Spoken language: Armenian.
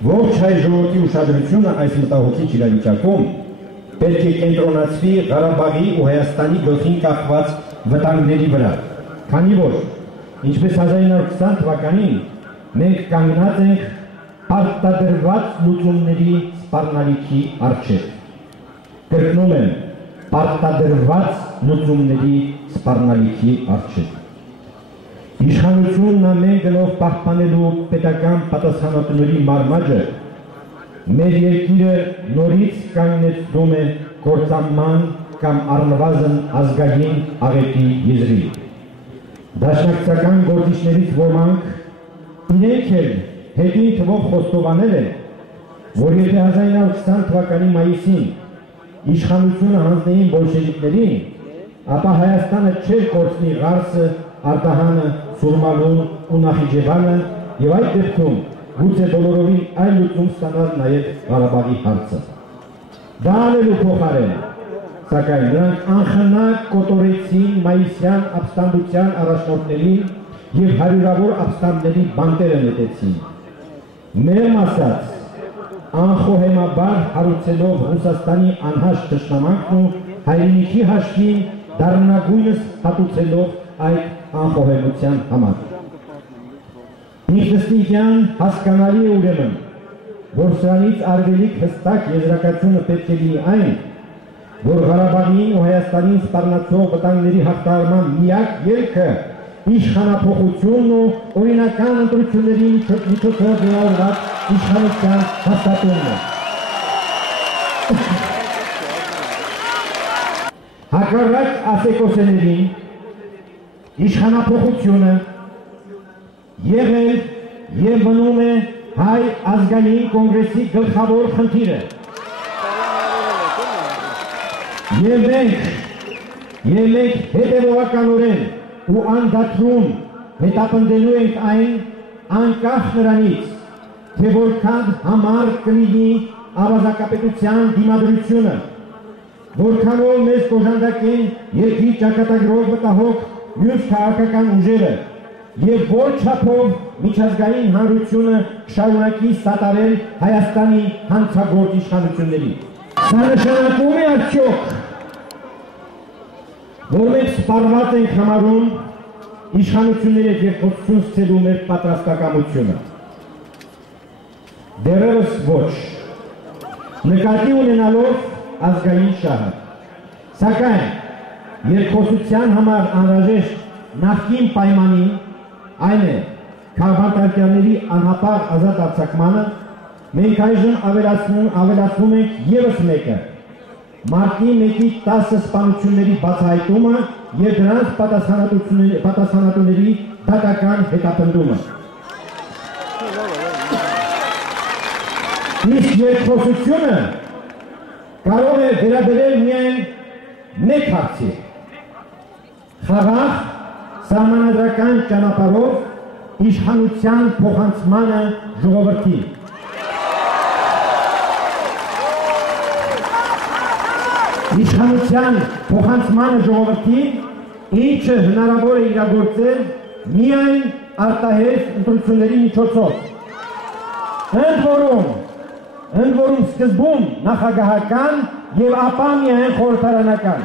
Ողջ հայ ժողովրդի ուշադրությունը այս մտահոգիչ իրավիճակում պետք է կենտրոնացվի Ղարաբաղի ու Հայաստանի գլխին կախված վտանգների վրա, քանի որ, ինչպես 1920 թվականին, մենք կանգնած ենք պարտադրված լուծումների սպառնալիքի առջև։ Կրկնում եմ, պարտադրված լուծումների սպառնալիքի առջև։ Իշխանությունն ամեն գնով պահպանելու պետական պատասխանատուների մարմաճը մեր երկիրը նորից կանգնեցնում է կործանման կամ առնվազն ազգային աղետի եզրի։ Դաշնակցական գործիչներից ոմանք իրենք էլ հետին թվով խոստովանել են, որ եթե 1920 թվականի մայիսին իշխանությունը հանձնեին բոլշևիկներին, ապա Հայաստանը չէր կորցնի Ղարսը, Արտահանը, Սուրմանուն ու Նախիջևանը եւ այդ դեպքում գուցե բոլորովին այլ լուծում ստանալ նաեւ Ղարաբաղի հարցը։ Դա անելու փոխարեն, սակայն նրանք անխնա կոտորեցին մայիսյան ապստամբության առաջնորդներին եւ հարյուրավոր ապստամբների բանտերը նետեցին։ Մերմ ասած, անխոհեմաբար հարուցելով Ռուսաստանի անհաշ թշնամանքն ու հայրենիքի հաշվին դառնագույնս հատուցելով այդ անխոհեմության համար։ Ինքնստինքյան հասկանալի է ուրեմն, որ սրանից արվելիք հստակ եզրակացությունը պետք է լինի այն, որ Ղարաբաղին ու Հայաստանին սպառնացող վտանգների հաղթահարման միակ ելքը իշխանափոխությունն ու օրինական ընտրությունների միջոցով վերաբերված իշխանության հաստատումն է։ Հակառակ ասեկոսեներին իշխանափոխությունը եղել եւ մնում է հայ ազգային կոնգրեսի գլխավոր խնդիրը։ Եվ մենք հետևողականորեն ու անդադրում հետապնդելու ենք այն անկախ նրանից, թե որքան համար կլինի ավազակապետության դիմադրությունը, որքանով մեզ կոժանդակեն երկրի ճակատագրով մտահոգ մյուս քաղաքական ուժերը եւ որ չափով միջազգային հանրությունը շարունակի սատարել Հայաստանի հանցագործ իշխանություններին։ Սա նշանակում է արդյոք, որ մենք սպառված ենք համարում իշխանությունների հետ երկխոսություն սկսելու մեր պատրաստակամությունը։ Դեռևս ոչ։ Նկատի ունենալով ազգային շահը, սակայն երկխոսության համար անհրաժեշտ նախկին պայմանին, այն է քաղաքականների անհապաղ ազատ արձակմանը, մենք այժմ ավելացնում ենք ևս մեկը, մարտի 1-ի 10 սպանությունների բացահայտումը եւ դրանց պատասխանատուների դատական հետապնդումը։ Իսկ երկխոսությունը կարող է վերաբերել միայն մեկ հարցի՝ խաղաղ սահմանադրական ճանապարհով իշխանության փոխանցմանը ժողովրդին։ Իշխանության փոխանցմանը ժողովրդին, ինչը հնարավոր է իրագործել միայն արտահերթ ընտրությունների միջոցով։ Ընդ որում սկզբում նախագահական եւ ապա միայն խորհրդարանական։